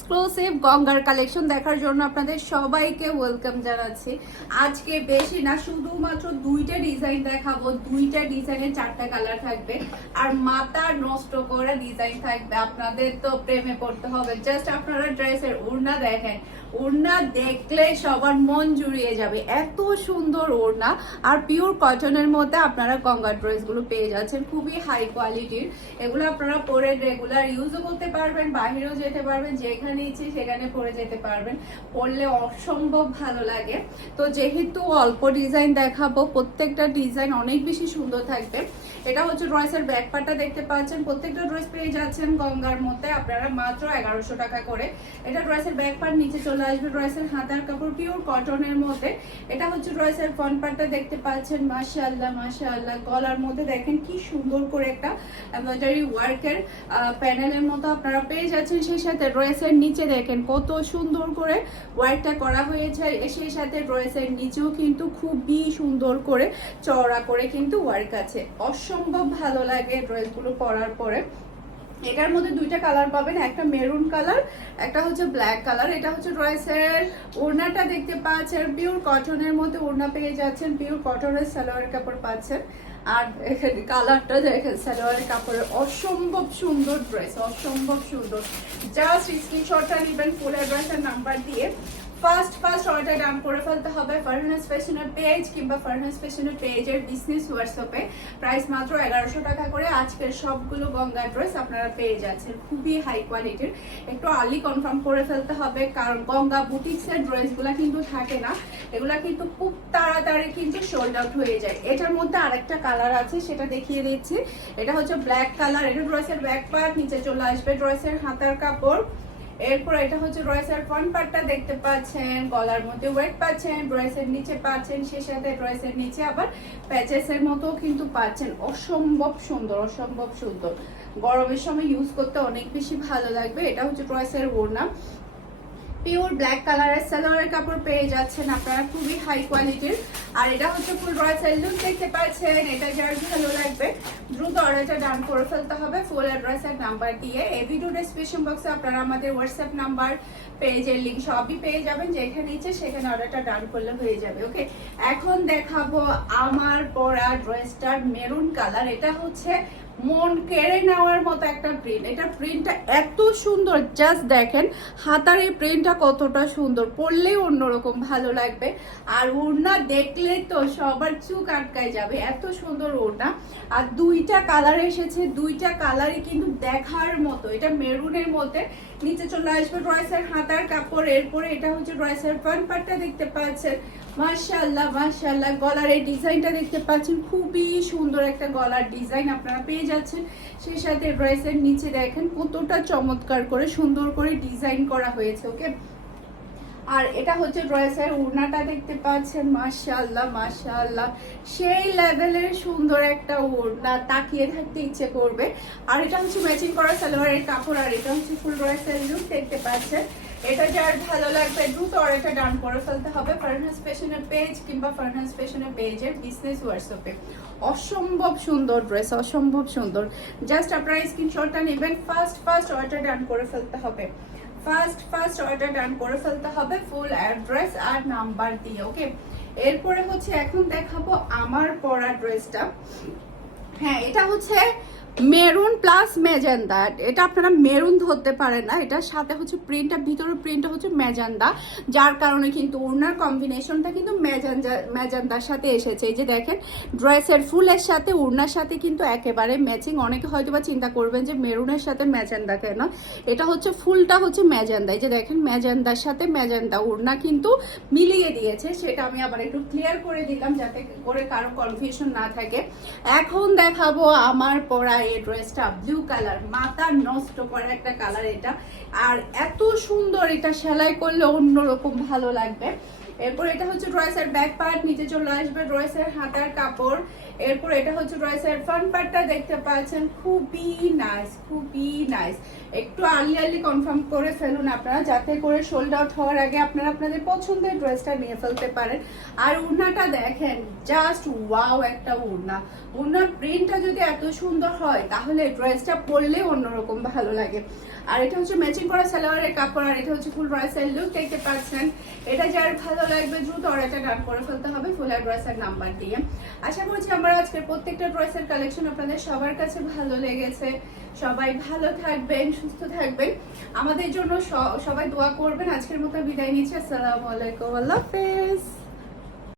Exclusive গঙ্গার collection দেখার জন্য আপনাদের সবাইকে ওয়েলকাম জানাচ্ছি। আজকে বেশি না, শুধুমাত্র দুইটা ডিজাইন দেখাবো। দুইটা ডিজাইনের চারটা কালার থাকবে। আর মাথা নষ্ট করা ডিজাইন থাকবে। আপনাদের তো প্রেমে পড়তে হবে। জাস্ট আপনারা ড্রেসের ওড়না দেখেন। ওড়না দেখলে সবার মন জুড়িয়ে যাবে। এত সুন্দর ওড়না। আর পিওর কটনের মধ্যে আপনারা গঙ্গা ড্রেসগুলো পেয়ে যাচ্ছেন। খুবই হাই কোয়ালিটির এগুলো আপনারা পরে রেগুলার ইউজও করতে পারবেন, বাহিরেও যেতে পারবেন, যেখানে ইচ্ছে সেখানে পরে যেতে পারবেন। পরলে অসম্ভব ভালো লাগে। তো যেহেতু অল্প ডিজাইন দেখাবো, প্রত্যেকটা ডিজাইন অনেক বেশি সুন্দর থাকবে। এটা হচ্ছে ড্রেসের ব্যাকপারটা দেখতে পাচ্ছেন। প্রত্যেকটা ড্রেস পেয়ে যাচ্ছেন গঙ্গার মধ্যে। আপনারা মাত্র এগারোশো টাকা করে। এটা ড্রেসের ব্যাকপার নিচে চলে আসবে। ড্রেসের হাতার কাপড় পিওর কটনের মধ্যে। এটা হচ্ছে ড্রেসের ফ্রন্ট দেখতে পাচ্ছেন। মাশাআল্লাহ মাশাআল্লাহ। গলার মধ্যে দেখেন কি সুন্দর করে একটা এমব্রয়ডারি ওয়ার্কের প্যানেলের মতো আপনারা পেয়ে যাচ্ছেন। সেই সাথে ড্রেসের নিচে দেখেন কত সুন্দর করে ওয়ার্কটা করা হয়েছে। সেই সাথে ড্রেসের নিচেও কিন্তু খুবই সুন্দর করে চওড়া করে কিন্তু ওয়ার্ক আছে। অসম্ভব ভালো লাগে ড্রেসগুলো পরার পরে। এটার মধ্যে দুইটা কালার পাবেন, একটা মেরুন কালার একটা হচ্ছে ব্ল্যাক কালার এটা হচ্ছে ড্রেসের ওড়নাটা দেখতে পাচ্ছেন পিওর কটনের মধ্যে ওড়না পেয়ে যাচ্ছেন পিওর কটনের সালোয়ার কাপড় পাচ্ছেন। আর এখানে কালারটা দেখেন, সালোয়ারের কাপড়ের অসম্ভব সুন্দর ড্রেস অসম্ভব সুন্দর। জাস্ট স্ক্রিনশটটা নেবেন ফুল অ্যাড্রেসের নাম্বার দিয়ে। ফার্স্ট ফার্স্ট অর্ডার ডান করে ফেলতে হবে ফারহানাস ফ্যাশনের পেজ কিংবা ফারহানাস ফ্যাশনের পেজের বিজনেস হোয়াটসঅ্যাপে। প্রাইস মাত্র এগারোশো টাকা করে। আজকের সবগুলো গঙ্গা ড্রেস আপনারা পেয়ে যাচ্ছেন। খুবই হাই কোয়ালিটির একটু আর্লি কনফার্ম করে ফেলতে হবে, কারণ গঙ্গা বুটিক্সের ড্রেসগুলো কিন্তু থাকে না। এগুলা কিন্তু খুব তাড়াতাড়ি কিন্তু সোল্ড আউট হয়ে যায়। এটার মধ্যে আরেকটা কালার আছে, সেটা দেখিয়ে দিচ্ছি। এটা হচ্ছে ব্ল্যাক কালার এটা ড্রেসের ব্যাক পার্ট নিচে চলে আসবে ড্রেসের হাতার কাপড়। এরপর এটা হচ্ছে রয়েসের ফ্রন্ট পার্টটা দেখতে পাচ্ছেন, গলার মধ্যে ওয়েট পাচ্ছেন ড্রয়েসের নিচে পাচ্ছেন সে সাথে ড্রয়েসের নিচে আবার প্যাচেসের মতো কিন্তু পাচ্ছেন। অসম্ভব সুন্দর অসম্ভব সুন্দর। গরমের সময় ইউজ করতে অনেক বেশি ভালো লাগবে। এটা হচ্ছে ড্রয়েসের ওড়না। পিওর ব্ল্যাক কালারের সালোয়ারের কাপড় পেয়ে যাচ্ছেন আপনারা, খুবই হাই কোয়ালিটির আর এটা হচ্ছে ফুল ড্রেসের লুক দেখতে পাচ্ছেন, এটা যার ভালো লাগবে, দ্রুত অর্ডারটা ডান করে ফেলতে হবে ফুল অ্যাড্রেসের নাম্বার দিয়ে। এই ভিডিও ডেসক্রিপশন বক্সে আপনারা আমাদের হোয়াটসঅ্যাপ নাম্বার পেজের লিঙ্ক সবই পেয়ে যাবেন, যেখানে ইচ্ছে সেখানে অর্ডারটা ডান করলে হয়ে যাবে ওকে এখন দেখাবো আমার পরা ড্রেসটার মেরুন কালার এটা হচ্ছে মন কেড়ে নেওয়ার মতো একটা প্রিন্ট এটা প্রিন্টটা এত সুন্দর জাস্ট দেখেন, হাতার এই প্রিন্টটা কতটা সুন্দর পরলেই অন্যরকম ভালো লাগবে। আর ওড়না দেখলে তো সবার চুক আটকায় যাবে, এত সুন্দর ওড়না। আর দুইটা কালার এসেছে, দুইটা কালারই কিন্তু দেখার মতো। এটা মেরুনের মধ্যে, নিচে চলে আসবে ড্রয়েসের হাতার কাপড়, এরপরে এটা হচ্ছে ড্রয়েসের ফ্রন্ট পার্টটা দেখতে পাচ্ছেন। মাশাআল্লাহ মাশাআল্লাহ, গলার এই ডিজাইনটা দেখতে পাচ্ছেন। খুবই সুন্দর একটা গলার ডিজাইন আপনারা পেয়ে যাচ্ছেন সেই সাথে ড্রেসের নিচে দেখেন কতটা চমৎকার করে সুন্দর করে ডিজাইন করা হয়েছে, ওকে? আর এটা হচ্ছে ড্রেসের উড়নাটা দেখতে পাচ্ছেন, মাশাআল্লাহ মাশাআল্লাহ। সেই লেভেলের সুন্দর একটা ওড়না তাকিয়ে থাকতে ইচ্ছে করবে। আর এটা হচ্ছে ম্যাচিং করা সালোয়ারের কাপড়, আর এটা হচ্ছে ফুল ড্রেসের লুক দেখতে পাচ্ছেন। এটা যার ভালো লাগবে? দ্রুত অর্ডারটা ডান করে ফেলতে হবে। ফারহাস ফ্যাশনের পেজ কিংবা ফারহাস ফ্যাশনের পেজের বিজনেস হোয়াটসঅ্যাপে অসম্ভব সুন্দর ড্রেস অসম্ভব সুন্দর। জাস্ট আপনারা স্ক্রিনশটটা নেবেন। ফার্স্ট ফার্স্ট অর্ডার ডান করে ফেলতে হবে। ফার্স্ট ফার্স্ট অর্ডার ডান করে ফেলতে হবে ফুল অ্যাড্রেস আর নাম্বার দিয়ে ওকে এরপরে হচ্ছে এখন দেখাবো আমার পরা ড্রেসটা হ্যাঁ এটা হচ্ছে মেরুন প্লাস ম্যাজেন্ডা এটা আপনারা মেরুন ধরতে পারেন না, এটার সাথে হচ্ছে প্রিন্টটা ভিতরে প্রিন্টটা হচ্ছে ম্যাজেন্ডা যার কারণে কিন্তু ওড়নার কম্বিনেশনটা কিন্তু ম্যাজেন্ডা ম্যাজেন্ডার সাথে এসেছে। এই যে দেখেন ড্রেসের ফুলের সাথে ওড়নার সাথে কিন্তু একেবারে ম্যাচিং অনেকে হয়তো বা চিন্তা করবেন যে মেরুনের সাথে ম্যাজেন্ডা কেন? এটা হচ্ছে ফুলটা হচ্ছে ম্যাজেন্ডা এই যে দেখেন ম্যাজেন্ডার সাথে ম্যাজেন্ডা ওড়না কিন্তু মিলিয়ে দিয়েছে, সেটা আমি আবার একটু ক্লিয়ার করে দিলাম যাতে করে কারও কনফিউশন না থাকে। এখন দেখাবো আমার পরা এই ড্রেসটা ব্লু কালার মাথা নষ্ট করা একটা কালার এটা। আর এত সুন্দর এটা, সেলাই করলে অন্যরকম ভালো লাগবে। এরপর এটা হচ্ছে ড্রেসের ব্যাক পার্ট, নিচে চলে আসবে ড্রেসের হাতার কাপড়। এরপর এটা হচ্ছে ড্রেসের ফ্রন্ট পার্টটা দেখতে পাচ্ছেন, খুবই নাইস খুবই নাইস একটু আর্লি আর্লি কনফার্ম করে ফেলুন আপনারা, যাতে করে সোল্ড আউট হওয়ার আগে আপনারা আপনাদের পছন্দের ড্রেসটা নিয়ে ফেলতে পারেন। আর উড়নাটা দেখেন জাস্ট ওয়াও একটা উড়না। উড়নার প্রিন্টটা যদি এত সুন্দর হয়, তাহলে ড্রেসটা পরলে অন্যরকম ভালো লাগে। আর এটা হচ্ছে ম্যাচিং করা সালোয়ারের কাপড়, আর এটা হচ্ছে ফুল ড্রেসের লুক দেখতে পাচ্ছেন। এটা যার ভালো লাগবে দ্রুত অর্ডারটা ডান করে ফেলতে হবে ফুলের ড্রেসের নাম্বার দিয়ে। আশা করছি আমার আজকের প্রত্যেকটা ড্রেসের কালেকশন আপনাদের সবার কাছে ভালো লেগেছে। সবাই ভালো থাকবেন, সুস্থ থাকবেন। আমাদের জন্য সবাই দোয়া করবেন। আজকের মতো বিদায় নিচ্ছি। আসসালামু আলাইকুম। আল্লাহ হাফেজ।